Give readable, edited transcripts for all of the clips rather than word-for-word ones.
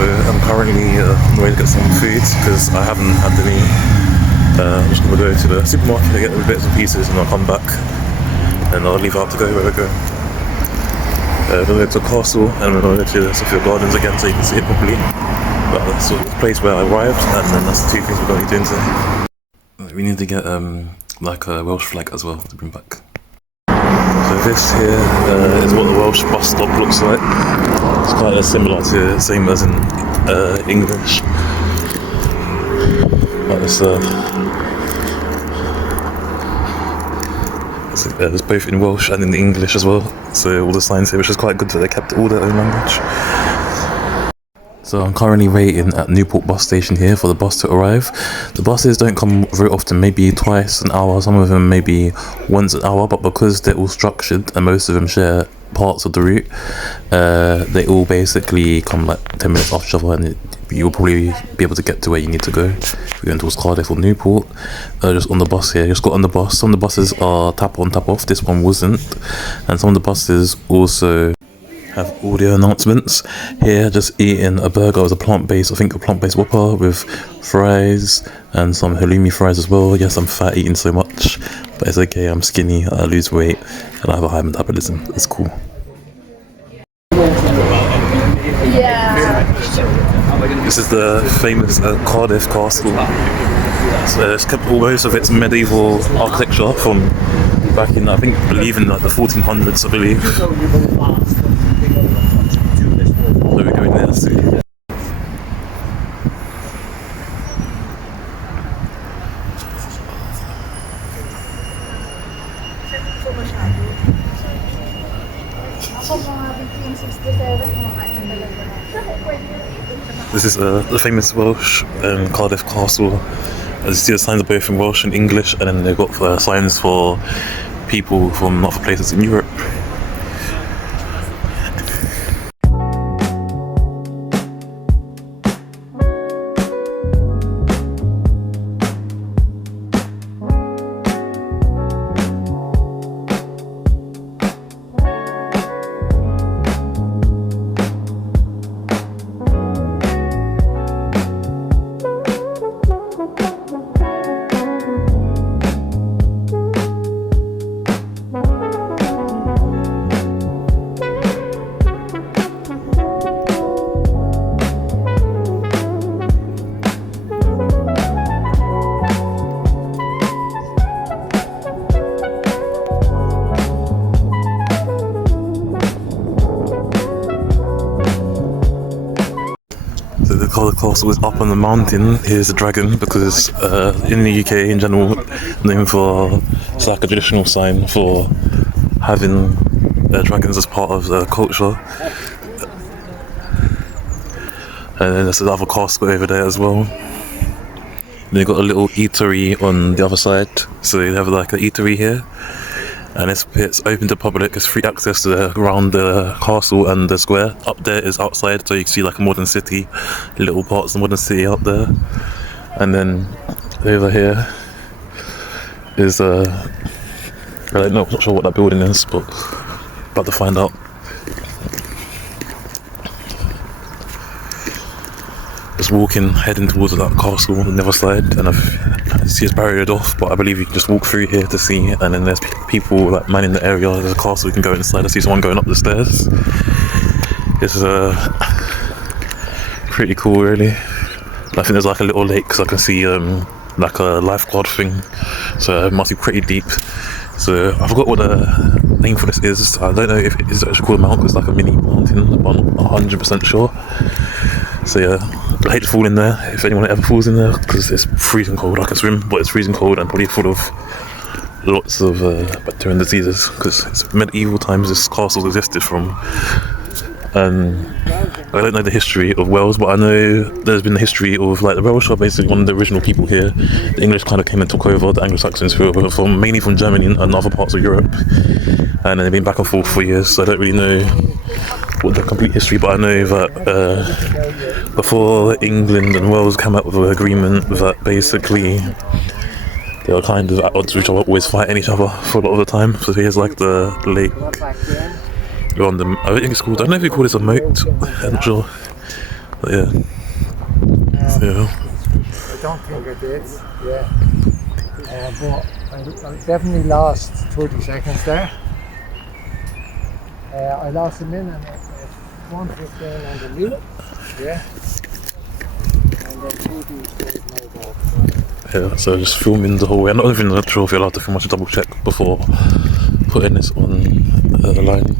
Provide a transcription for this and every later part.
I'm currently on the way to get some food because I haven't had any. I'm just going to go to the supermarket to get the bits and pieces, and I'll come back and I'll leave out to go where we're going. We're going to go to a castle and we're going to go to the Sophia Gardens again so you can see it properly. But that's sort of the place where I arrived, and then that's the two things we're going to be doing today. We need to get like a Welsh flag as well to bring back. So this here is what the Welsh bus stop looks like. It's quite similar to the same as in English. But it's both in Welsh and in English as well. So all the signs here, which is quite good that they kept all their own language. So I'm currently waiting at Newport bus station here for the bus to arrive. The buses don't come very often, maybe twice an hour, some of them maybe once an hour, but because they're all structured and most of them share parts of the route, they all basically come like 10 minutes off each other, and you'll probably be able to get to where you need to go. If you're going towards Cardiff or Newport, just on the bus here, just got on the bus. Some of the buses are tap on, tap off, this one wasn't, and some of the buses also have audio announcements. Here, just eating a burger with a plant-based Whopper with fries and some halloumi fries as well. Yes, I'm fat eating so much, but it's okay, I'm skinny, I lose weight, and I have a high metabolism. It's cool. This is the famous Cardiff Castle. So it's kept most of its medieval architecture from back in, I believe in like the 1400s, I believe. So we're going there to see. This is the famous Welsh Cardiff Castle. As you see, the signs are both in Welsh and English, and then they've got signs for people from other places in Europe. The castle is up on the mountain. Here's the dragon, because in the UK in general, known for, it's like a traditional sign for having dragons as part of the culture. And then there's another castle over there as well. And they've got a little eatery on the other side, so they have like an eatery here. And it's open to public. It's free access to around the castle and the square. Up there is outside, so you can see like a modern city, little parts of the modern city up there. And then over here is I don't know, I'm not sure what that building is, but about to find out. Just walking, heading towards that castle on the other side, and I see it's barriered off, but I believe you can just walk through here to see. And then there's people like manning the area. There's a castle you can go inside. I see someone going up the stairs. This is pretty cool, really. I think there's like a little lake, because I can see like a lifeguard thing, so it must be pretty deep. So I forgot what the name for this is. I don't know if it is actually called a mountain. It's like a mini mountain, but I'm not 100% sure. So yeah, I hate to fall in there, if anyone ever falls in there, because it's freezing cold. I can swim, but it's freezing cold and probably full of lots of bacteria and diseases, because it's medieval times this castle existed from. I don't know the history of Wales, but I know there's been the history of, like, the Welsh are basically one of the original people here. The English kind of came and took over, the Anglo-Saxons, who were mainly from Germany and other parts of Europe, and they've been back and forth for years, so I don't really know what the complete history, but I know that before England and Wales came out with an agreement that basically they were kind of at odds with each other, always fighting each other for a lot of the time. So here's like the lake on the, I think it's called, I don't know if you call this a moat, I'm not sure, But yeah. Yeah. I don't think I did, yeah. But I definitely lost 30 seconds there. I lost a minute at 1:15 on the lead, yeah. And then 30 straight no ball. Yeah, so just filming the whole way. I'm not even sure if you're allowed to film. I should double check before putting this on the line.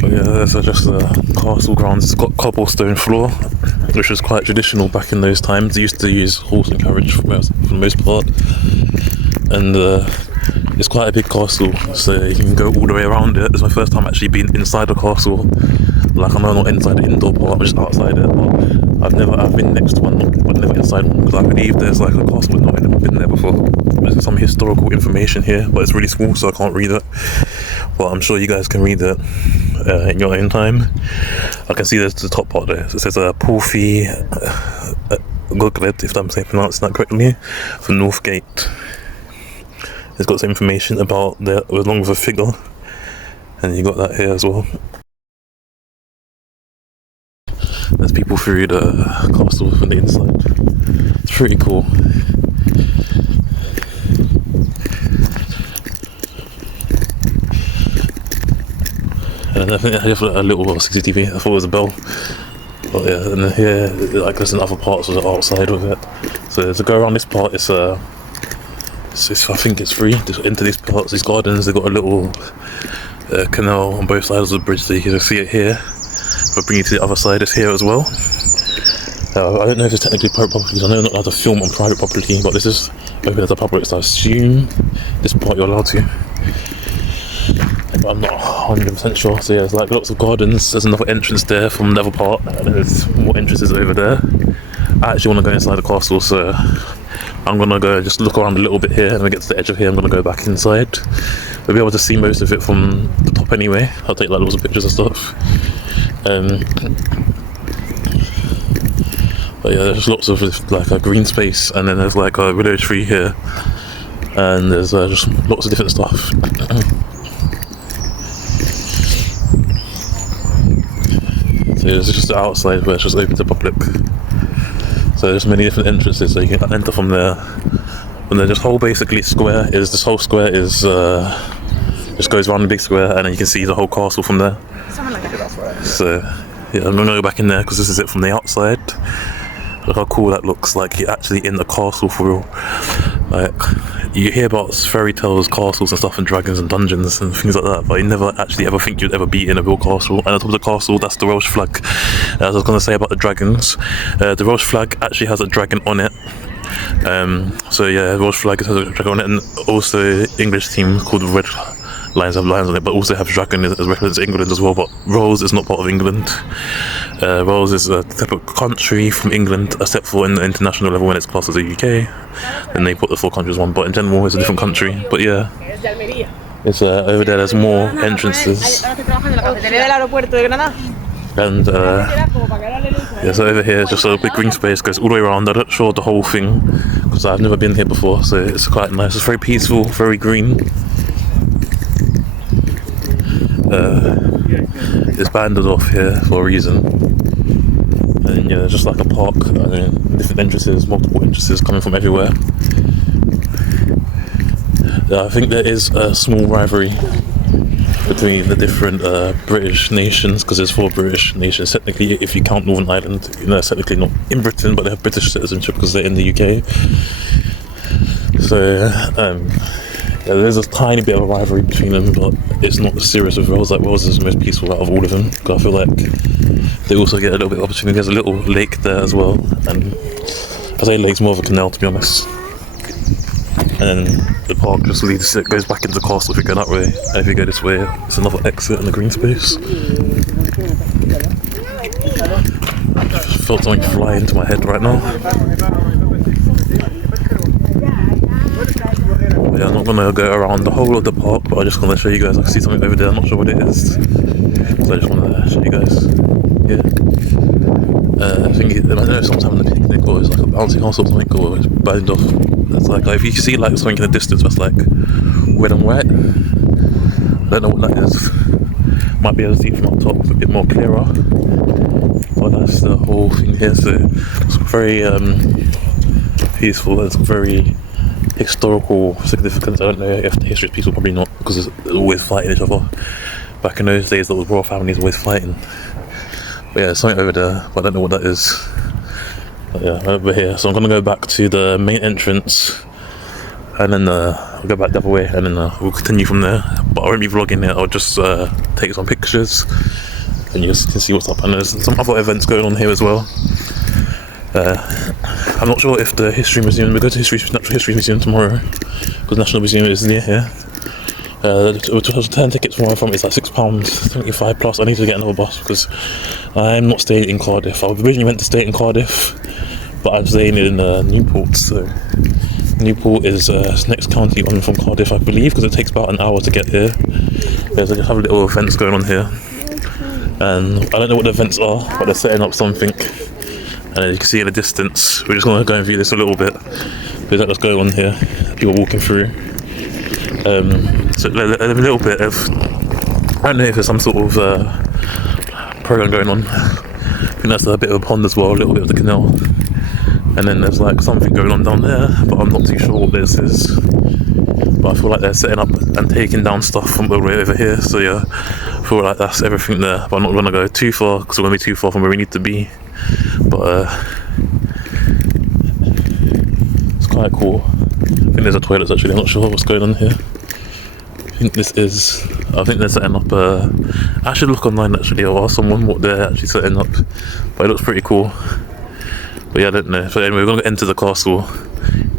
But yeah, there's just the castle grounds. It's got cobblestone floor, which was quite traditional back in those times. They used to use horse and carriage for the most part. And it's quite a big castle, so you can go all the way around it. It's my first time actually being inside the castle. Like, I'm not inside the indoor part, I'm just outside it. But I've been next to one, but never inside one, because I believe there's like a castle with no one. I've never been there before. There's some historical information here, but it's really small, so I can't read it. But I'm sure you guys can read it in your own time. I can see there's the top part there. So it says Pulfi Goglet, if I'm pronouncing that correctly, for Northgate. It's got some information about there along with a figure, and you got that here as well. There's people through the castle from the inside. It's pretty cool. And I think I have a little CCTV. I thought it was a bell. But yeah, and then here, like, there's other parts of the outside of it. So to go around this part, I think it's free to enter these parts, these gardens. They've got a little canal on both sides of the bridge, so you can see it here. But bring you to the other side, it's here as well. I don't know if it's technically private property, because I know you're not allowed to film on private property, but this is open as a public, so I assume this part you're allowed to. But I'm not 100% sure. So yeah, there's like lots of gardens. There's another entrance there from the other part, and there's more entrances over there. I actually want to go inside the castle, so I'm gonna go just look around a little bit here, and when we get to the edge of here, I'm gonna go back inside. We'll be able to see most of it from the top anyway. I'll take like lots of pictures and stuff. But yeah, there's lots of like a green space, and then there's like a willow tree here, and there's just lots of different stuff. So yeah, this is just the outside where it's just open to public. So there's many different entrances, so you can enter from there. And then this whole basically square is, this whole square is just goes around the big square, and then you can see the whole castle from there. So yeah, I'm gonna go back in there because this is it from the outside. Look how cool that looks, like you're actually in the castle for real. Like, you hear about fairy tales, castles and stuff, and dragons and dungeons and things like that, but you never actually ever think you'd ever be in a real castle. And on top of the castle, that's the Welsh flag. As I was going to say about the dragons, the Welsh flag actually has a dragon on it. So yeah, the Welsh flag has a dragon on it, and also English team called the Red Lions have lions on it, but also have dragon as reference to England as well. But Wales is not part of England. Wales is a separate country from England, except for in the international level when it's classed as the UK. Then they put the 4 countries one, but in general it's a different country. But yeah, it's over there. There's more entrances. And yeah, so over here, just a big green space goes all the way around. I'm not sure the whole thing because I've never been here before, so it's quite nice. It's very peaceful, very green. It's banded off here for a reason, and yeah, just like a park. Different entrances, multiple entrances coming from everywhere. I think there is a small rivalry between the different British nations, because there's 4 British nations technically if you count Northern Ireland. You know, it's technically not in Britain, but they have British citizenship because they're in the UK. So yeah, there's a tiny bit of a rivalry between them, but it's not as serious as Wales. Like, Wales is the most peaceful out of all of them, because I feel like they also get a little bit of opportunity. There's a little lake there as well, and I say lake's more of a canal, to be honest. And then the park just leads, it goes back into the castle if you go that way, and if you go this way, it's another exit in the green space. I felt something fly into my head right now. Yeah, I'm not going to go around the whole of the park, but I'm just going to show you guys. I can see something over there, I'm not sure what it is, so I just want to show you guys. Yeah. I think I know someone's having a picnic, or it's like a bouncy house or something, or it's bound off. It's like if you see like something in the distance that's like red and white, I don't know what that is. Might be able to see it from up top a bit more clearer, but that's the whole whole thing here. So it's very peaceful. It's very historical significance. I don't know if the history is peaceful, probably not, because they're always fighting each other. Back in those days, the royal families were always fighting. But yeah, there's something over there, but I don't know what that is. But yeah, over here. So I'm gonna go back to the main entrance, and then we'll go back the other way, and then we'll continue from there. But I won't be vlogging it. I'll just take some pictures, and you guys can see what's up. And there's some other events going on here as well. I'm not sure if the History Museum, we go to Natural History Museum tomorrow, because National Museum is near here. The 10 tickets from where I'm from is like £6.75 plus. I need to get another bus because I'm not staying in Cardiff. I originally meant to stay in Cardiff, but I'm staying in Newport. So Newport is next county on from Cardiff, I believe, because it takes about an hour to get here. There's like a couple of little events going on here, and I don't know what the events are, but they're setting up something. And as you can see in the distance, we're just going to go and view this a little bit. There's what's going on here. People walking through. So a little bit of, I don't know if there's some sort of program going on. I think that's a bit of a pond as well, a little bit of the canal. And then there's like something going on down there, but I'm not too sure what this is. But I feel like they're setting up and taking down stuff from the way over here. So yeah, I feel like that's everything there. But I'm not going to go too far, because we're going to be too far from where we need to be. But it's quite cool. I think there's a toilet actually. I'm not sure what's going on here. I think they're setting up I should look online actually, or ask someone what they're actually setting up. But it looks pretty cool. But yeah, I don't know. So anyway, we're going to enter the castle.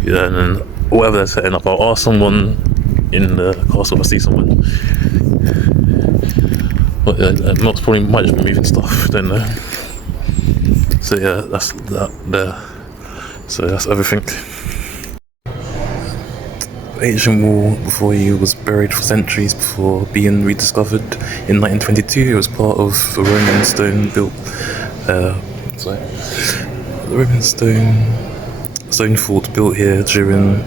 Yeah, and then whatever they're setting up, I'll ask someone in the castle if I see someone. But yeah, most probably might just be moving stuff, don't know. So yeah, that's that there. So that's everything. The ancient wall before you was buried for centuries before being rediscovered in 1922. It was part of the Roman stone built. The Roman stone fort built here during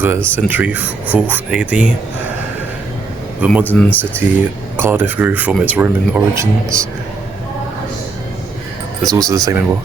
the century 4th AD. The modern city Cardiff grew from its Roman origins. There's also the same in Wales.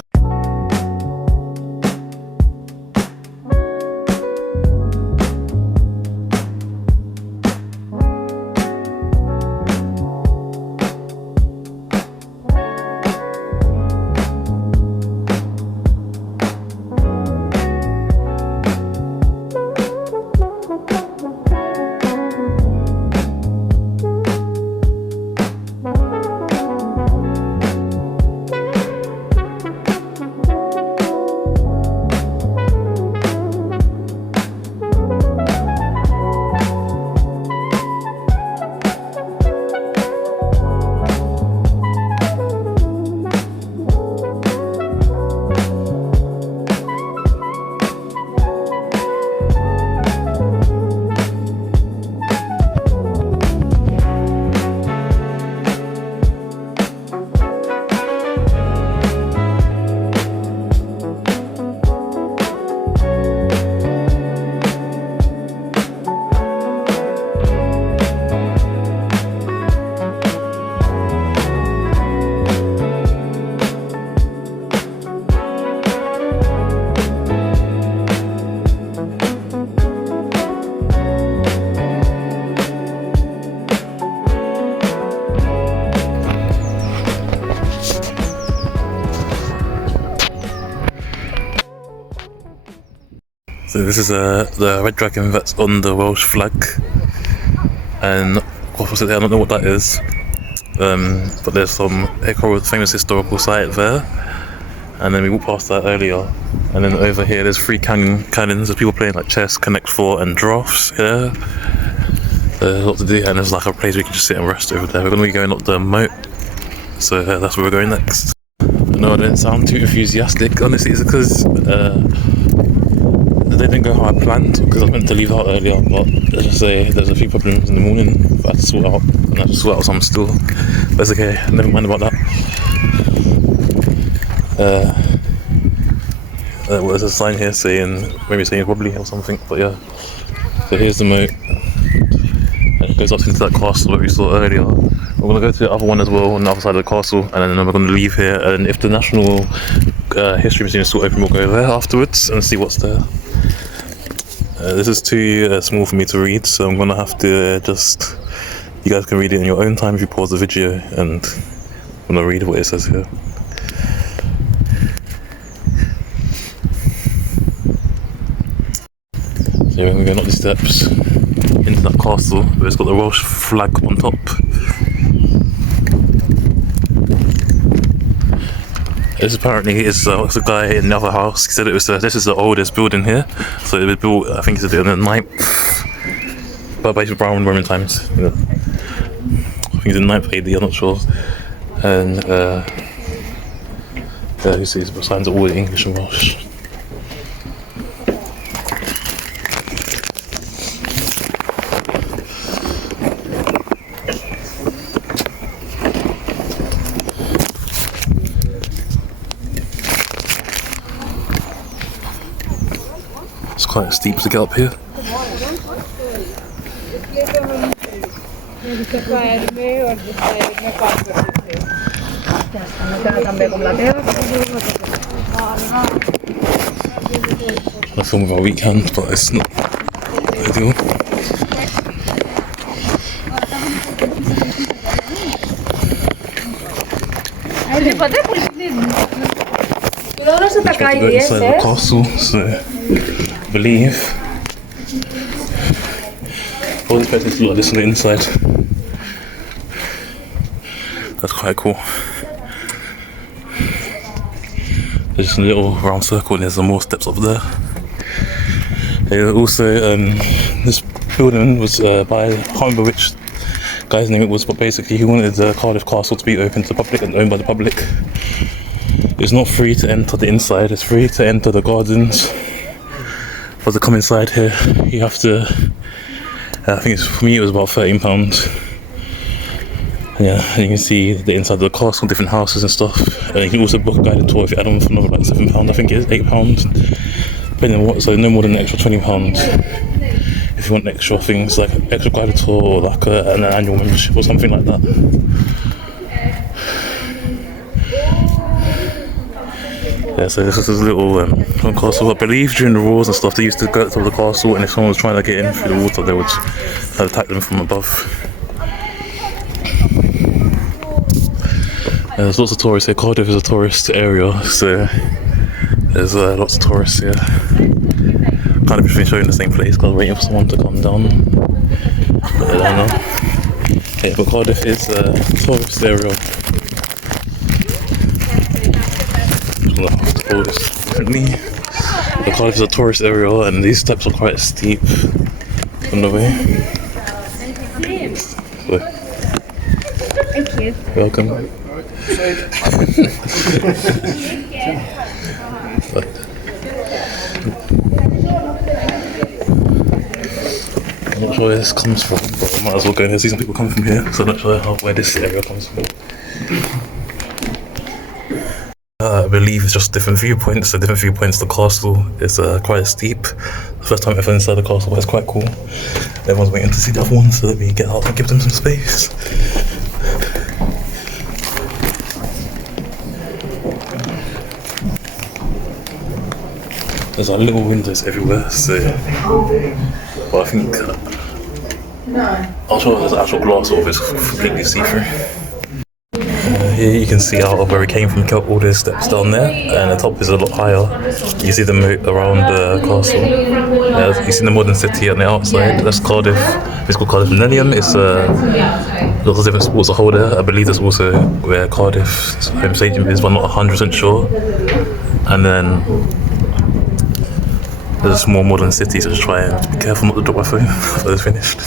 So this is the red dragon that's on the Welsh flag, and what was it there? I don't know what that is, but there's some famous historical site there, and then we walked past that earlier, and then over here there's 3 cannons. There's people playing like chess, Connect 4 and drafts here. There's a lot to do, and there's like a place we can just sit and rest over there. We're going to be going up the moat, so that's where we're going next. No, I didn't sound too enthusiastic, honestly. It's because they didn't go how I planned, because I was meant to leave out earlier, but let's just say there's a few problems in the morning that I had to sort out, and I had to sort out some still. That's okay, never mind about that. Well, there's a sign here saying, maybe saying wobbly or something, but yeah. So here's the moat. And goes up into that castle that we saw earlier. We're gonna go to the other one as well on the other side of the castle, and then we're gonna leave here. And if the National History Museum is still open, we'll go there afterwards and see what's there. This is too small for me to read, so I'm gonna have to just. You guys can read it in your own time if you pause the video, and I'm gonna read what it says here. So we're going up the steps into that castle, but it's got the Welsh flag on top. This apparently is a guy in the other house. He said it was this is the oldest building here, so it was built. I think it's in the 9th, but basically Roman times. You know. I think it's in 9th AD. I'm not sure. And you see signs of all the English and Welsh. It's quite steep to get up here. I film with a weak hand, but it's not ideal. Inside the castle, so I believe all the places look like this on the inside. That's quite cool. There's just a little round circle and there's some more steps up there. Also, this building was by, I can't remember which guy's name it was, but basically he wanted the Cardiff Castle to be open to the public and owned by the public. It's not free to enter the inside, it's free to enter the gardens. But to come inside here, you have to, I think for me it was about £13. Yeah, and you can see the inside of the castle, different houses and stuff. And you can also book a guided tour if you add on for another like £7, I think it is, £8. Depending on what, so no more than an extra £20 if you want extra things like extra guided tour or like an annual membership or something like that. Yeah, so this is a little castle. I believe during the wars and stuff they used to go to the castle, and if someone was trying to get in through the water they would attack them from above. There's lots of tourists here. Cardiff is a tourist area, so there's lots of tourists here. Kind of been showing the same place because I'm waiting for someone to come down. But I don't know. Yeah, but Cardiff is a tourist area. The Cardiff is a tourist area, and these steps are quite steep on the way. So, thank you. Welcome. I'm not sure where this comes from, but I might as well go in here. See some people come from here, so I'm not sure where this area comes from. I believe it's just different viewpoints. So different viewpoints. The castle is quite steep. The first time ever inside the castle, but it's quite cool. Everyone's waiting to see the other one, so let me get out and give them some space. There's like little windows everywhere, so. But I think. I'm sure there's actual glass or if it's completely see-through. Here you can see out of where we came from, all the steps down there, and the top is a lot higher. You see the moat around the castle. You see the modern city on the outside. That's Cardiff. It's called Cardiff Millennium. It's lots of different sports are hold there. I believe that's also where Cardiff's home stadium is, but I'm not 100% sure. And then there's a small modern city, so just try and be careful not to drop my phone after it's finished.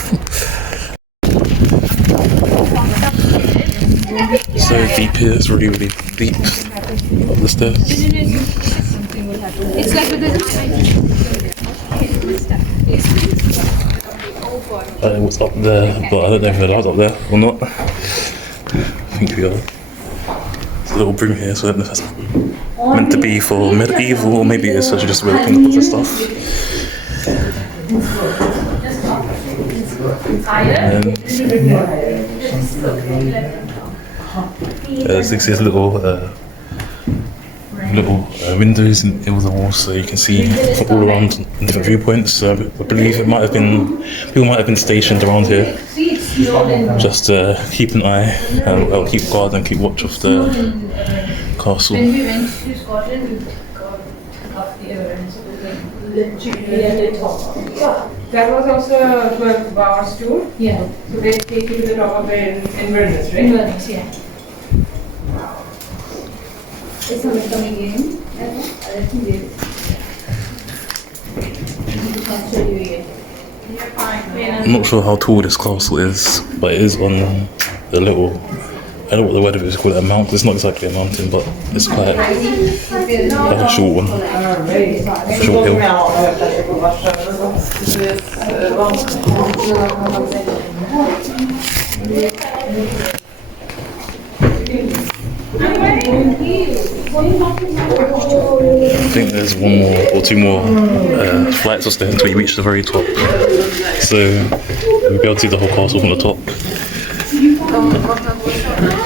So deep here, it's really, really deep up the stairs. It's like I don't know what's up there, but I don't know if we're allowed up there or not. I think we are. There's a little broom here, so I don't know if that's meant to be for medieval, or maybe it's actually just where they clean up the stuff. And There's these little windows in the walls, so you can see all around different viewpoints. So I believe it might have been people might have been stationed around here, just to keep an eye and keep guard and keep watch of the castle. When we went to Scotland, we got up the evidence. That was also a 12 hours tour. Yeah. So they take you to the top of the Inverness, right? Inverness, yeah. Is someone coming in? I think they I'll show you again. I'm not sure how tall this castle is, but it is on the little. I don't know what the word of it is called, a mountain. It's not exactly a mountain, but it's quite like a short one. Short hill. I think there's one more or two more flights of stairs until you reach the very top. So we'll be able to see the whole castle from the top.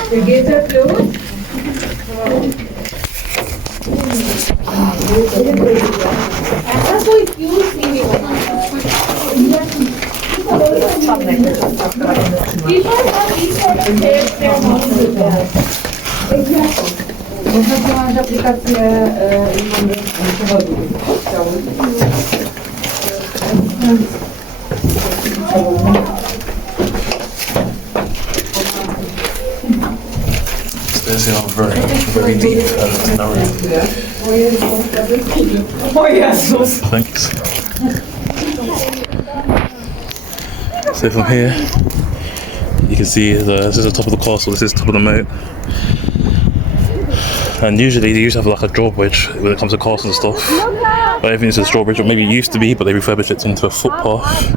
The gates are closed. Można wziąć aplikację przewodu. Stairs here are very deep and narrow. O Jezus! Thanks. So from here, you can see this is the top of the castle, this is the top of the moat. And usually they used to have like a drawbridge when it comes to castles and stuff. But I don't think it's a drawbridge, or maybe it used to be, but they refurbished it into a footpath.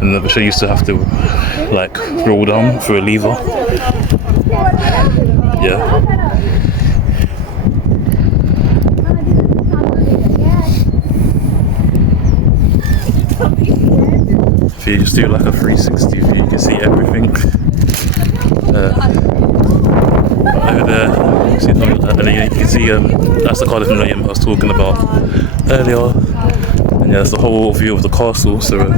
And the bishop used to have to like roll down through a lever. Yeah. If you just do like a 360 view, you can see everything. Over there, you see, and then you can see that's the Cardiff Millennium I was talking about earlier. And yeah, that's the whole view of the castle. So I'm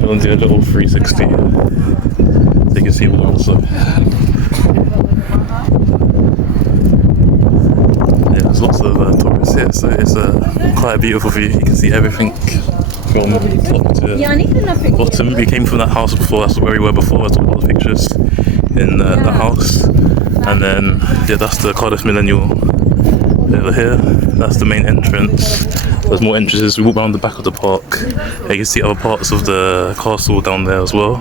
going to do a little 360 so you can see more also. Yeah, there's lots of tourists here, so it's quite a beautiful view. You can see everything from top to bottom. We came from that house before, that's where we were before. I took all the pictures in the house. And then, yeah, that's the Cardiff Millennium over here. That's the main entrance. There's more entrances. We walk around the back of the park. You can see other parts of the castle down there as well.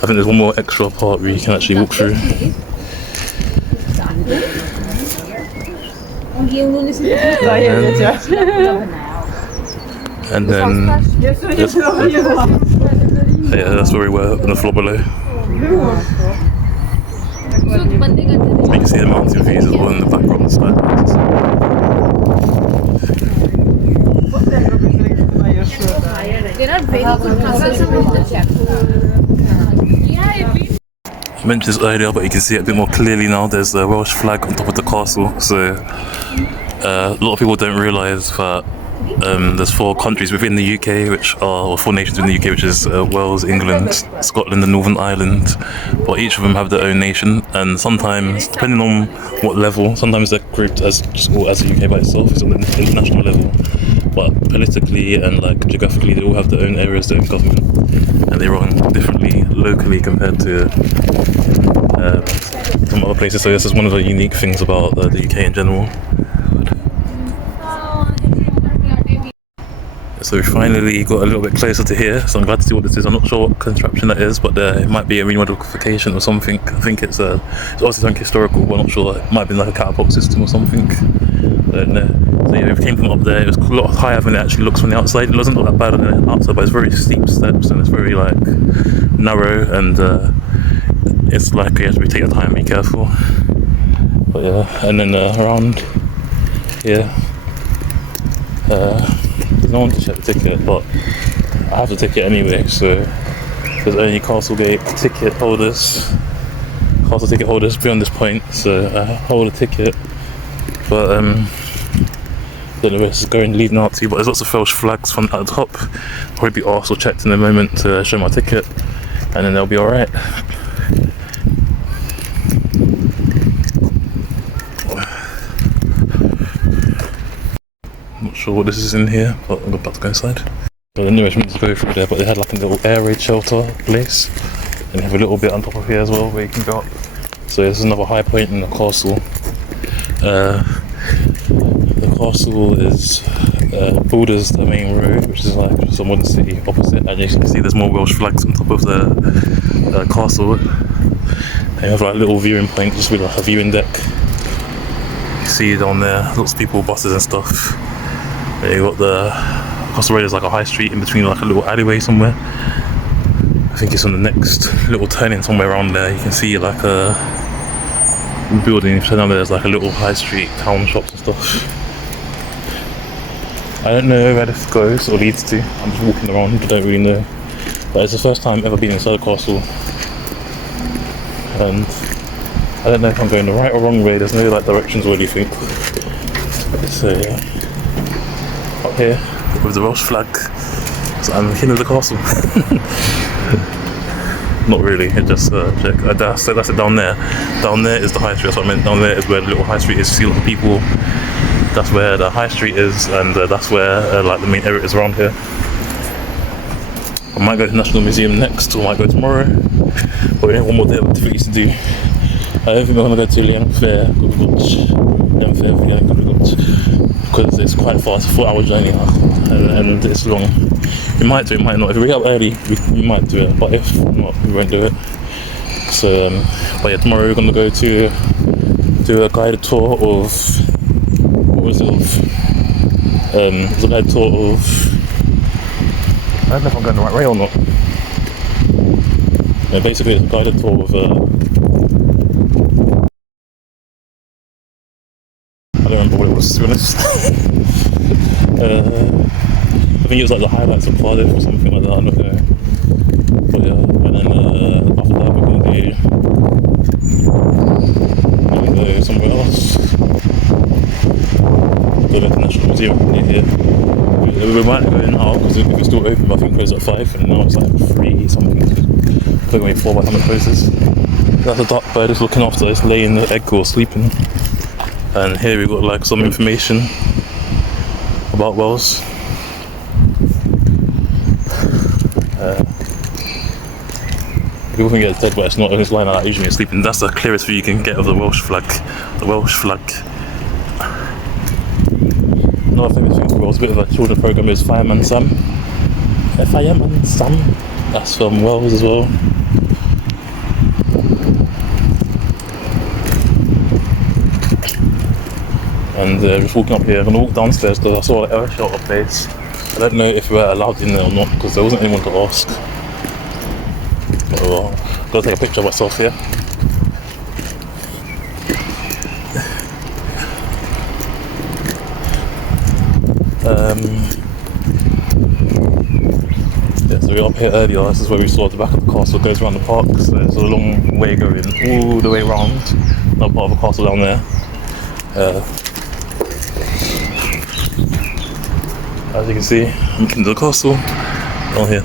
I think there's one more extra part where you can actually walk through. And then yeah, that's where we were on the floor below. You can see the mountain views as well in the background on the side. There are very good castles in I mentioned this earlier, but you can see it a bit more clearly now. There's a Welsh flag on top of the castle, so a lot of people don't realise that there's 4 countries within the UK, or 4 nations within the UK, which is Wales, England, Scotland and Northern Ireland. But each of them have their own nation, and sometimes, depending on what level, sometimes they're grouped as the UK by itself, it's on the international level. But politically and like geographically, they all have their own areas, their own government, and they run differently locally compared to some other places. So this is one of the unique things about the UK in general. So we finally got a little bit closer to here, so I'm glad to see what this is. I'm not sure what contraption that is, but it might be a remodification or something. I think it's obviously something historical, but I'm not sure. It might have been like a catapult system or something. I don't know. So yeah, we came from up there. It was a lot higher than it actually looks from the outside. It doesn't look that bad on the outside, but it's very steep steps and it's very like narrow, and it's like you have to take your time and be careful. But yeah, and then around here. There's no one to check the ticket, but I have the ticket anyway, so there's only Castlegate ticket holders, castle ticket holders beyond this point, so I hold a ticket. But don't know where this is going, leading out to, but there's lots of Welsh flags from at the top. I'll probably be asked or checked in a moment to show my ticket, and then they'll be alright. Not sure what this is in here, but I'm about to go inside. So the nearest means to go through there, but they had like a little air raid shelter place, and they have a little bit on top of here as well where you can go up. So this is another high point in the castle. The castle is borders the main road, which is like just a modern city opposite, and you can see there's more Welsh flags on top of the castle. And you have like a little viewing point, just with like a viewing deck. You see down there, lots of people, buses and stuff. And you got the castle road is like a high street in between like a little alleyway somewhere. I think it's on the next little turning somewhere around there. You can see like a building, if you turn down there's like a little high street, town shops and stuff. I don't know where this goes or leads to. I'm just walking around, I don't really know. But it's the first time I've ever been inside the castle. And I don't know if I'm going the right or wrong way, there's no like directions or anything. So yeah, up here with the Welsh flag, so I'm in the castle. Not really, it just check. That's it down there. Down there is the high street, that's what I meant. Down there is where the little high street is. You see a lot of people. That's where the high street is, and that's where like the main area is around here. I might go to the National Museum next, or I might go tomorrow. But we have one more day of activities to do. I don't think we're going to go to Leon Fair, because it's quite far. It's a 4-hour journey and it's long. We might do it, might not. If we get up early, we might do it, but if not, we won't do it. So, but yeah, tomorrow we're going to go to do a guided tour of, it's a guided tour of, I don't know if I'm going the right way or not. Yeah, basically it's a guided tour of, I don't remember what it was, to be honest. I think it was like the highlights of Cardiff or something like that, I don't know. But yeah, and then after that we're going to go somewhere else. Go to the National Museum near here. We might go in now because if it's still open, I think it closes at 5 and now it's like 3 something. It's going to be 4 by the time it closes. That's a duck bird is looking after it's laying the egg or sleeping. And here we've got like some information about Wales. People think it's dead, but it's not. It's lying like that usually sleeping. That's the clearest view you can get of the Welsh flag. The Welsh flag. Another famous thing for Wales, a bit of a children's programme is Fireman Sam. Fireman Sam. That's from Wales as well. And just walking up here, I'm going to walk downstairs because I saw an air shelter place. I don't know if we were allowed in there or not because there wasn't anyone to ask. But I've got to take a picture of myself here. Yeah, so we were up here earlier. This is where we saw the back of the castle. It goes around the park, so there's a long way going all the way around. Another part of the castle down there. As you can see, I'm into the castle down here.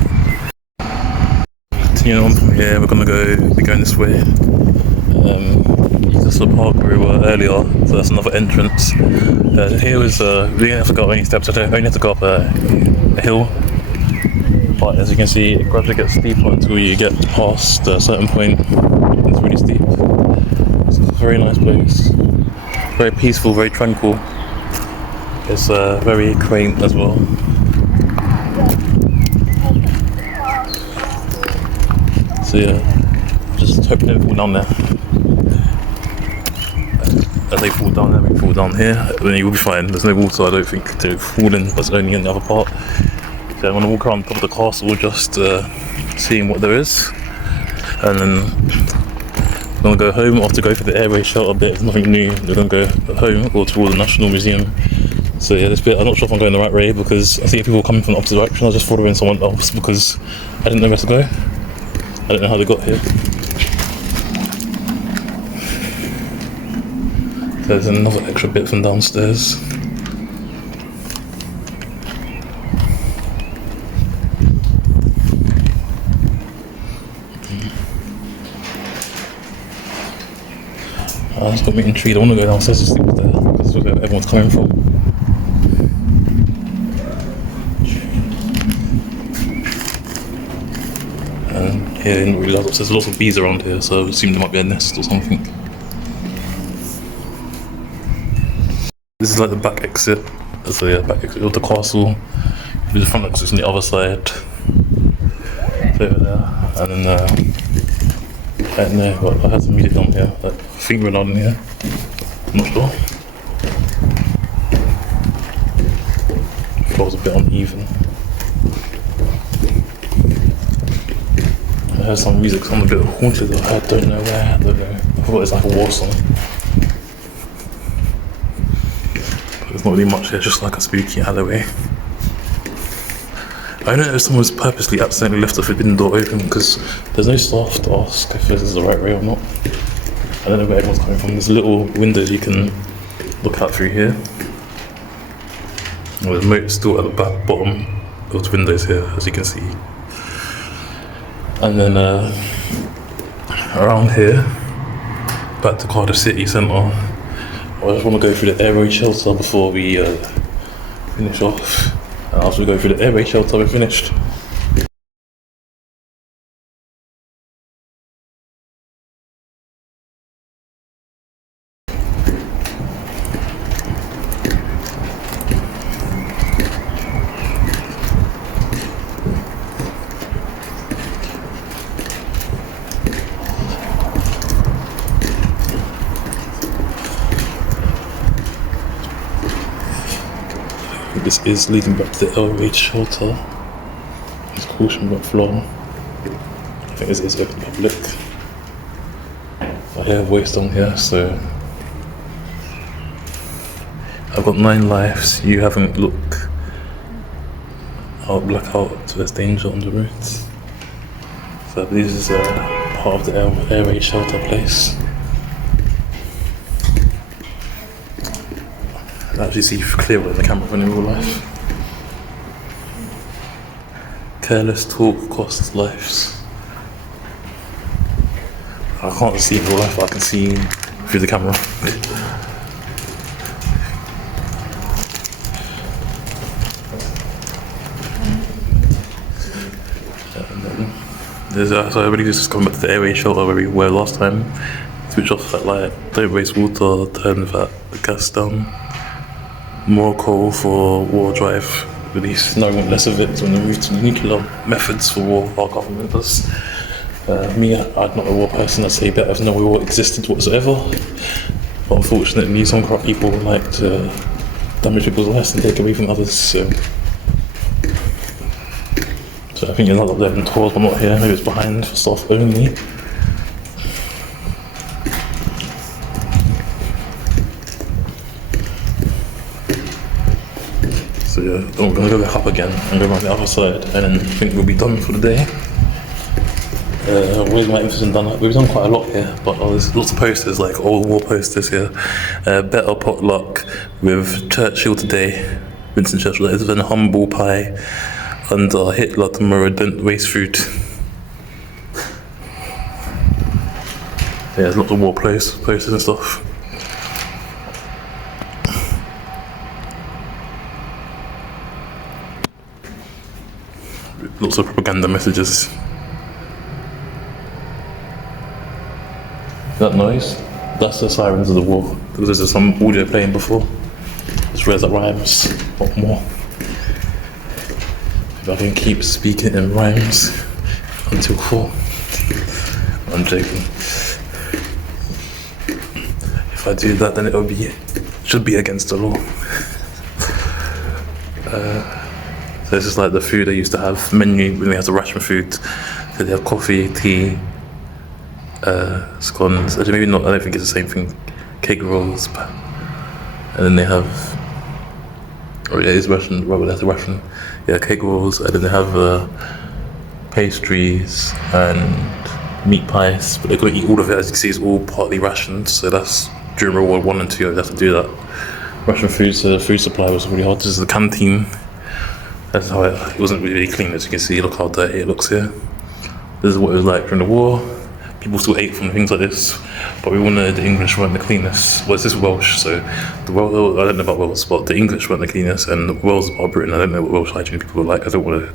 Continuing on from here, we're gonna be going this way. This is the park where we were earlier, so that's another entrance. Here is we didn't have to go up any steps. I only have to go up a hill. But as you can see, it gradually gets steeper until you get past a certain point. It's really steep. It's a very nice place. Very peaceful, very tranquil. It's very quaint as well. So yeah, just hope they don't fall down there. As they fall down there, we fall down here. Then you will be fine. There's no water, I don't think, to fall in, but it's only in the other part. So I'm going to walk around top of the castle just seeing what there is. And then I'm going to go home after go for the air raid shelter bit. There's nothing new. We're going to go home or toward the National Museum. So yeah, this bit, I'm not sure if I'm going the right way because I see people coming from the opposite direction. I was just following someone else because I didn't know where to go. I don't know how they got here. There's another extra bit from downstairs. It's got me intrigued. I want to go downstairs to see what's there because that's where everyone's coming from. And yeah, I didn't realise there's lots of bees around here, so I assumed there might be a nest or something. This is like the back exit. So yeah, back exit of the castle. The front exit's on the other side. Over there. And then I don't know, but I had some music on here. Like, I think we're not in here. I'm not sure. Floor's a bit uneven. I heard some music, some a bit haunted though. I don't know where. I don't know. I thought it was like a war song. But there's not really much here, just like a spooky alleyway. I don't know if someone's purposely accidentally left the forbidden door open because there's no staff to ask if this is the right way or not. I don't know where everyone's coming from. There's little windows you can look out through here. Well, the moat still at the back bottom of the windows here, as you can see. And then around here, back to Cardiff City Centre. I just want to go through the air raid shelter before we finish off. And after we go through the air raid shelter, we're finished. This is leading back to the air raid shelter. It's caution wet floor. I think this is open public. I have waste on here, so I've got 9 lives. You haven't looked. I'll black out, so there's danger on the roads. So this is part of the air raid shelter place. I actually see clearer in the camera than in real life. Careless talk costs lives. I can't see in real life, but I can see through the camera. There's so everybody just coming back to the air raid shelter where we were last time. Switch off that light, don't waste water, turn that gas down. More coal for war drive release. No one want less of it when they move to nuclear methods for war. Our government does. Me, I'm not a war person. I'd say better if no war existed whatsoever. But unfortunately, some corrupt people like to damage people's lives and take away from others. So I think you're not up there in tours, but I'm not here. Maybe it's behind for staff only. So yeah, I'm gonna go back up again and go around the other side, and then I think we'll be done for the day. Where's my emphasis on done? We've done quite a lot here, but there's lots of posters, like old war posters here. Better potluck with Churchill today, Winston Churchill, is an humble pie, under Hitler tomorrow, don't waste food. Yeah, there's lots of war posters and stuff. Lots of propaganda messages. That noise, that's the sirens of the war. There's some audio playing before. Just realised that rhymes a lot more. If I can keep speaking in rhymes until 4. I'm joking. If I do that, then should be against the law. So this is like the food they used to have menu when we had to ration food. So they have coffee, tea, scones. Actually, maybe not. I don't think it's the same thing. Cake rolls, and then they have Oh yeah, it's Russian. Robert, that's Russian. Yeah, cake rolls, and then they have pastries and meat pies, but they're going to eat all of it. As you can see, it's all partly rationed, so that's during World War 1 and 2, they have to do that. Russian food, so the food supply was really hard. This is the canteen. That's how it wasn't really clean, as you can see. Look how dirty it looks here. This is what it was like during the war. People still ate from things like this, but we all know the English weren't the cleanest. Well, this is Welsh, so I don't know about Wales, but the English weren't the cleanest, and Wales is part of Britain. I don't know what Welsh hygiene people are like. I don't want to.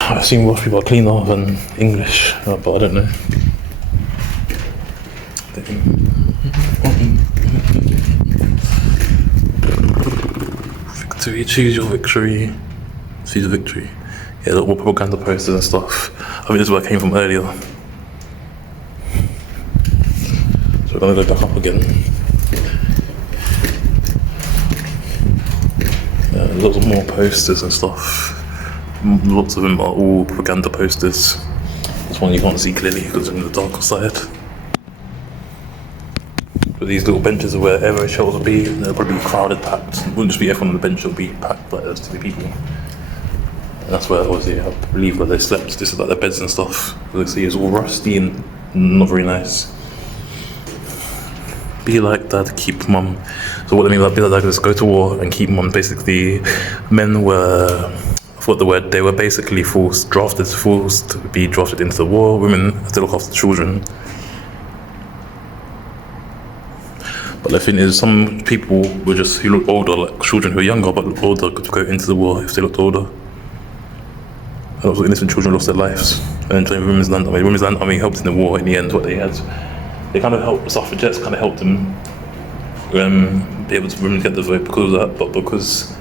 I've seen Welsh people are cleaner than English, but I don't know. Victory, choose your victory. Choose a victory. Yeah, a lot more propaganda posters and stuff. I think this is where I came from earlier. So we're gonna go back up again. Lots of more posters and stuff. Lots of them are all propaganda posters. This one you can't see clearly because it's in the darker side. But these little benches are where air shells will be. They'll probably be crowded, packed. It wouldn't just be everyone on the bench, it'll be packed like those to the people. And that's where obviously I believe that they slept. This is like their beds and stuff. As you see, it's all rusty and not very nice. Be like dad, keep mum. So what I mean by be like dad is go to war and keep mum. Basically, men were, I forgot the word, they were basically forced to be drafted into the war. Women had to look after the children. But the thing is, some people were just who looked older, like children who were younger but looked older, could go into the war if they looked older. And also innocent children lost their lives. And then joined Women's Land Army. Women's Land Army helped in the war in the end. What they had, they kind of helped, the suffragettes kind of helped them be able to women get the vote because of that. But because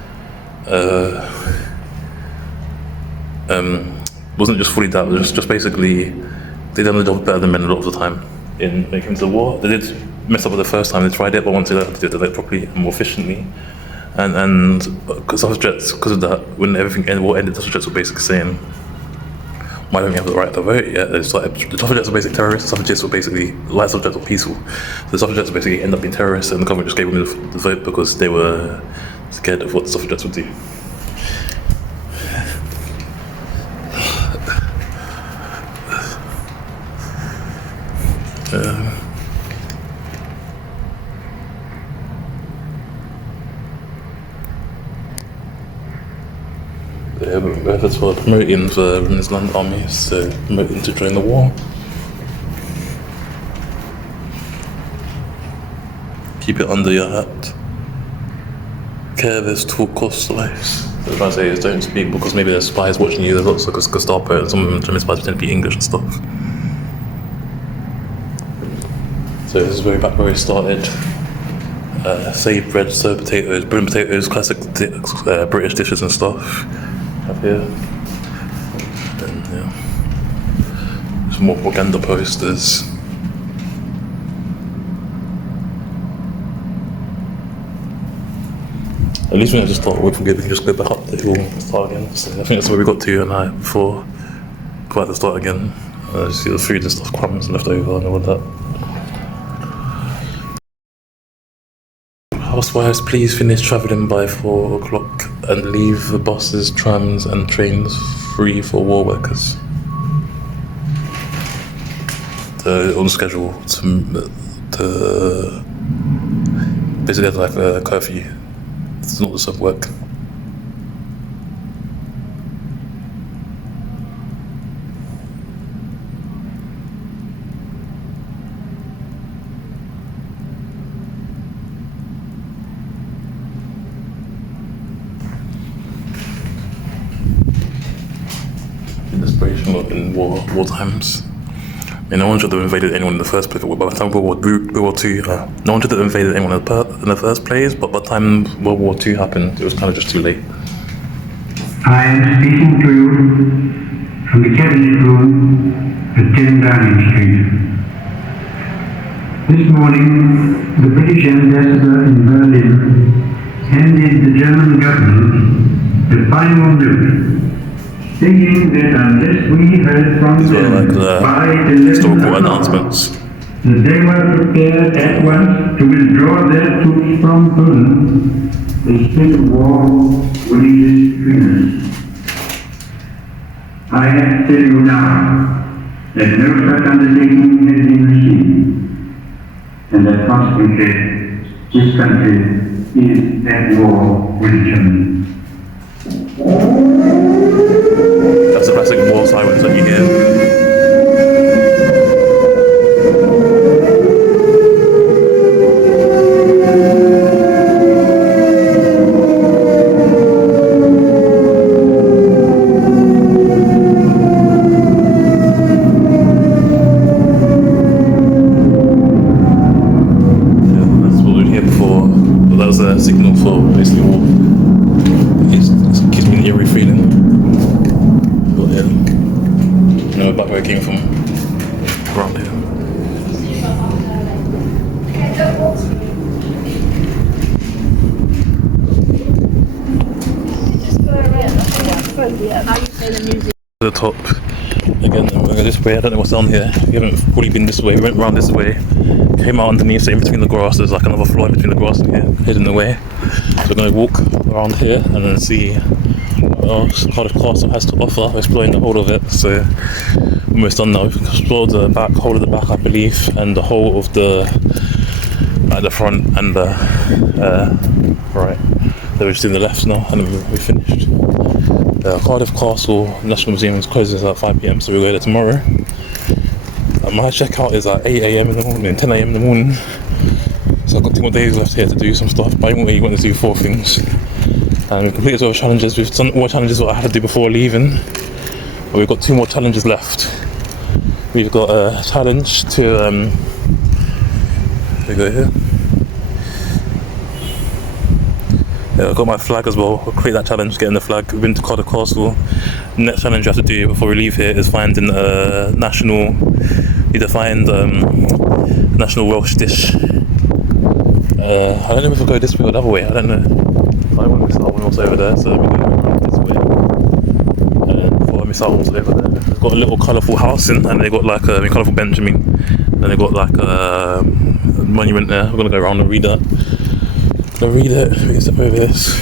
wasn't just fully that, it was just basically they done the job better than men a lot of the time in making it to the war. They did mess up the first time they tried it, but once they learned to do it properly and more efficiently. And because suffragettes, because of that, when everything ended, war ended, the suffragettes were basically saying, why don't we have the right to vote? Yeah, it's like, the suffragettes were basically terrorists, the suffragettes were basically, light suffragettes were peaceful. So the suffragettes basically ended up being terrorists, and the government just gave them the vote because they were scared of what the suffragettes would do. Efforts for promoting the Women's Land Army, so promoting to join the war. Keep it under your hat. Careless talk costs lives. What I'm trying to say is don't speak because maybe there's spies watching you. There's lots of Gestapo and some of them German spies pretend to be English and stuff. So this is where we started. Saved bread, served potatoes, brown potatoes, classic British dishes and stuff. Up here. And yeah. Some more propaganda posters. At least when I just start away from good, we can just go back up the hill and start again. So I think that's where we got to the night before. Go at the start again. Just see the food and stuff, crumbs left over and all of that. Housewives, please finish travelling by 4 o'clock and leave the buses, trams and trains free for war workers. They're on schedule to basically have like a curfew. It's not the sub work. Desperation in war times. I mean, no one should have invaded anyone in the first place. By the time World War II, no one should have invaded anyone in the first place. But by the time World War II happened, it was kind of just too late. I am speaking to you from the cabinet room at 10 Downing Street. This morning, the British ambassador in Berlin handed the German government the final note, stating that unless we heard from These were them like by the 11 historical o'clock, announcements. They were prepared at once to withdraw their troops from Poland. The state of war rages between us. I tell you now that no such undertaking has been received, and that consequently this country is at war with Germany. That's the classic war sirens that you hear. Signal for basically war. It gives me an eerie feeling. But yeah, you know, back where I came from, around here. The top again. We're going this way. I don't know what's down here. We haven't fully been this way. We went round this way. Came out underneath, so in between the grass, there's like another floor in between the grass and here, hidden away. So we're going to walk around here and then see what else Cardiff Castle has to offer. We're exploring the whole of it, so almost done now. We've explored the back, whole of the back, I believe, and the whole of the front and the right. So we're just doing the left now, and then we're finished. Cardiff Castle National Museum closes at 5 PM, so we'll go there tomorrow. My checkout is at 8 AM in the morning, 10 AM in the morning. So I've got 2 more days left here to do some stuff, but I only want to do 4 things. And we've completed all the challenges. We've done all the challenges what I had to do before leaving. But we've got 2 more challenges left. We've got a challenge to, we go here. Yeah, I've got my flag as well. We'll create that challenge, getting the flag. We've been to Cardiff Castle. The next challenge you have to do before we leave here is finding a national, either find national Welsh dish. I don't know if we'll go this way or the other way. I don't know. I want to miss out on what's over there, so we go this way. And before I miss out on what's over there. They've got a little colourful house in, and they got like a colourful bench, and they got like a monument there. We're gonna go around and read that. Read it, we can step over this.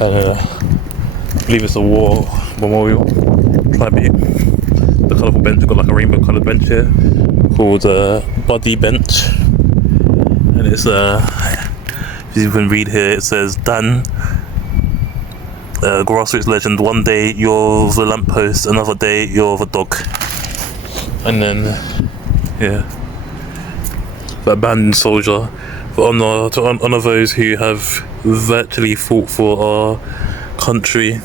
And I believe it's a war memorial tribute. The colourful bench, we've got like a rainbow coloured bench here called Buddy Bench. And it's if you can read here, it says Dan, grassroots legend, one day you're the lamppost, another day you're the dog. And then, yeah. The abandoned soldier, for honor those who have virtually fought for our country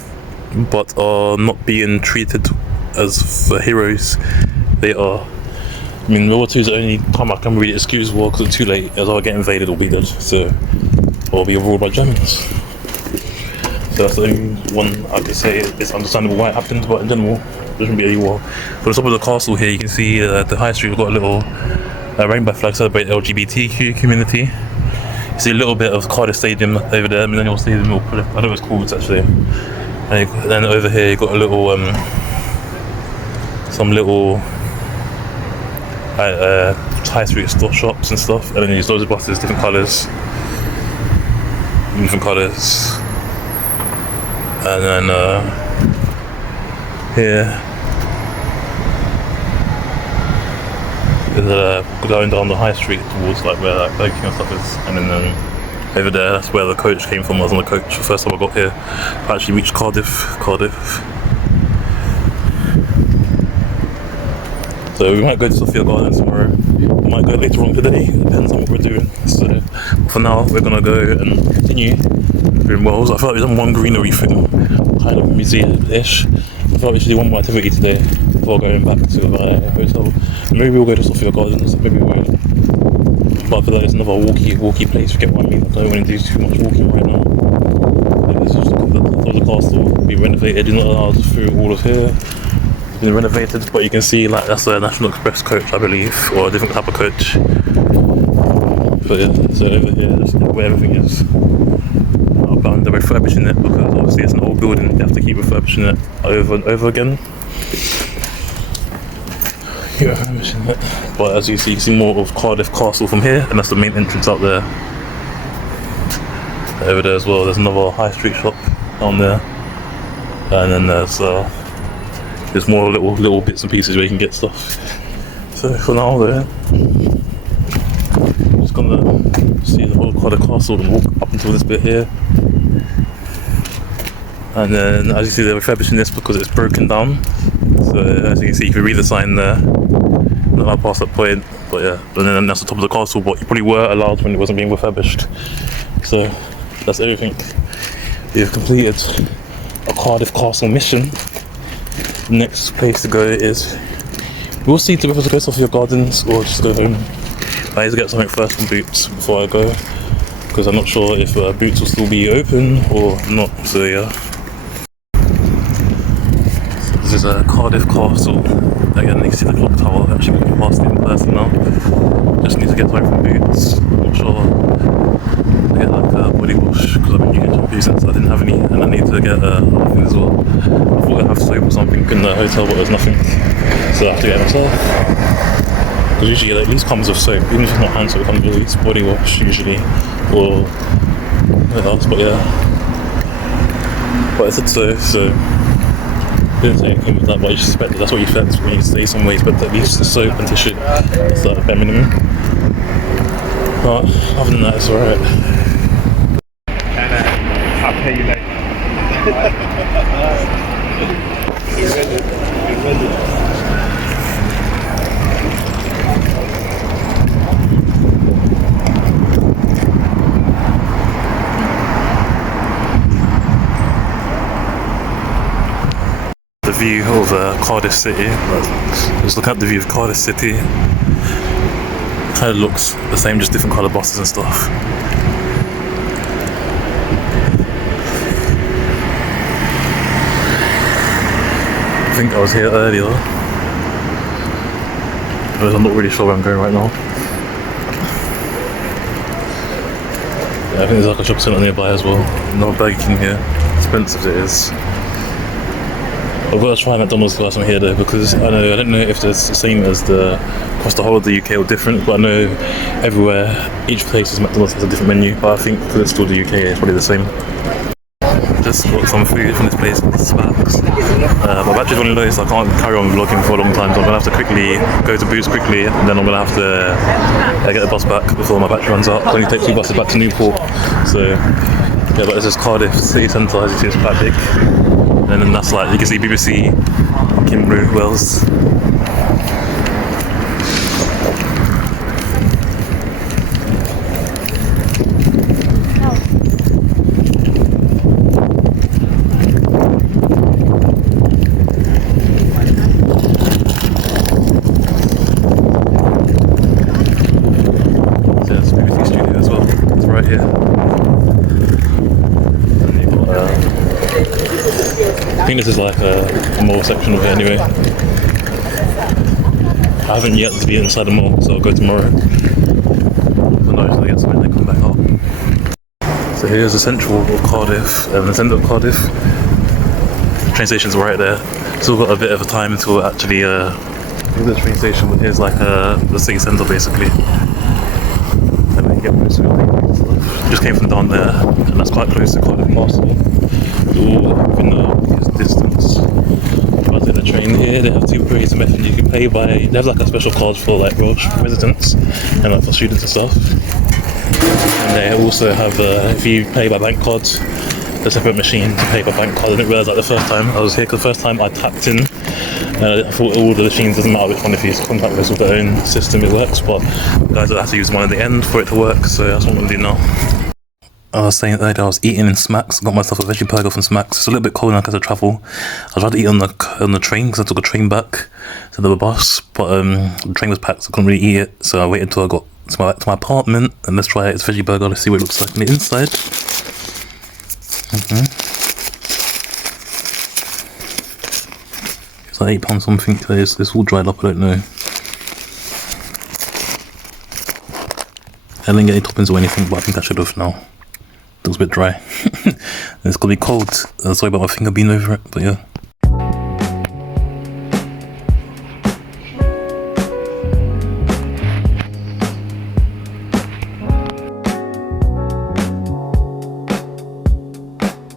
but are not being treated as the heroes they are. I mean, World War II is the only time I can really excuse war because it's too late, as I'll get invaded or be dead, so, or be ruled by Germans. So that's the only one I could say it's understandable why it happened, but in general, there shouldn't be any war. For the top of the castle here, you can see the high street, we've got a little rainbow flag celebrate the LGBTQ community. You see a little bit of Cardiff Stadium over there, and then you'll see the little, I don't know what it's called actually. And then over here you got a little, some little high street store shops and stuff, and then there's loads of buses, different colours. And then here is going down the high street towards like where like Burger King and stuff is, and then over there that's where the coach came from. I was on the coach the first time I got here. I actually reached Cardiff. So we might go to Sophia Gardens tomorrow. We might go later on today, depends on what we're doing. So for now we're gonna go and continue doing Wales. I feel like we've done one greenery thing, kind of museum-ish. I feel like we should do one more activity today before going back to my hotel. Maybe we'll go to Sophia Gardens, maybe we will. But I feel like it's another walky place, you get what I mean? I don't want to do too much walking right now. It's just the castle will be renovated, you're not allowed through all of here. It's been renovated, but you can see like that's a National Express coach, I believe, or a different type of coach. But yeah, so over here, that's where everything is. But they're refurbishing it because obviously it's an old building, you have to keep refurbishing it over and over again. Yeah, but as you see more of Cardiff Castle from here, and that's the main entrance out there. Over there as well, there's another high street shop down there, and then there's more little bits and pieces where you can get stuff. So for now, I'm just gonna see the whole Cardiff Castle and walk up until this bit here. And then, as you see, they're refurbishing this because it's broken down. So as you can see, you can read the sign there. Not that past that point, but yeah. And then that's the top of the castle, but you probably were allowed when it wasn't being refurbished. So that's everything. We've completed a Cardiff Castle mission. The next place to go is, we'll see to whether to go to your gardens or just go home. I need to get something first from Boots before I go, because I'm not sure if Boots will still be open or not. So yeah. This is a Cardiff Castle. Again, you can see the clock tower. I've actually walking past it in person now. Just need to get something from Boots. Not sure. I get like a body wash because I've been using shampoo since I didn't have any, and I need to get other things as well. I thought I'd have soap or something in the hotel, but there's nothing, so I have to get it myself. Because usually it at least comes with soap, even if it's not hand soap, it comes with at least body wash usually, or what else. But yeah, but I said so. Didn't say anything with that, but I just expected that's what you expect when you stay somewhere. You expect at least the soap and tissue. It's like bare minimum. But other than that, it's alright. I'll pay you later. The view of Cardiff City. Just looking at the view of Cardiff City. Kind of looks the same, just different colour buses and stuff. I think I was here earlier, but I'm not really sure where I'm going right now. Yeah, I think there's like a shopping centre nearby as well. Another Burger King here, expensive as it is. I've got to try McDonald's whilst I'm here though, because I don't know if it's the same as across the whole of the UK or different, but I know everywhere, each place's McDonald's has a different menu, but I think because it's still the UK, it's probably the same. Just got some food from this place called Smacks. My battery's running low, so I can't carry on vlogging for a long time, so I'm going to have to quickly go to Boots quickly, and then I'm going to have to get the bus back before my battery runs out. I only take 2 buses back to Newport, so yeah, but this is Cardiff City Centre, as you see, it's quite big. And then that's like, you can see BBC, Kimbrough, Wells. So that's BBC Studio as well, it's right here. And you've got I think this is like a mall section of it anyway. I haven't yet to be inside the mall, so I'll go tomorrow. But no, I get something and then come back out. So here's the central of Cardiff, and the centre of Cardiff. Train station's right there. Still got a bit of a time until actually the train station, but here's like the city centre basically. And then you get most of your stuff. Just came from down there, and that's quite close to Cardiff Castle. Within the distance. I take the train here. They have 2 periods of method you can pay by. They have like a special card for like Welsh residents and like for students and stuff. And they also have if you pay by bank cards, a separate machine to pay by bank card. I didn't realise like the first time I was here, because the first time I tapped in, I thought all the machines, doesn't matter which one, if you contactless with their own system it works, but the guys will have to use one at the end for it to work, so that's what I'm going to do now. I was saying earlier, I was eating in Smacks. I got myself a veggie burger from Smacks. It's a little bit cold now because I travel. I tried to eat on the train because I took a train back to the bus, but the train was packed, so I couldn't really eat it. So I waited until I got back to my apartment, and let's try it. It's veggie burger. Let's see what it looks like on the inside. It's like £8 something. It's all dried up. I don't know. I didn't get any toppings or anything, but I think I should have now. It was a bit dry. It's gonna be cold. Sorry about my finger being over it, but yeah.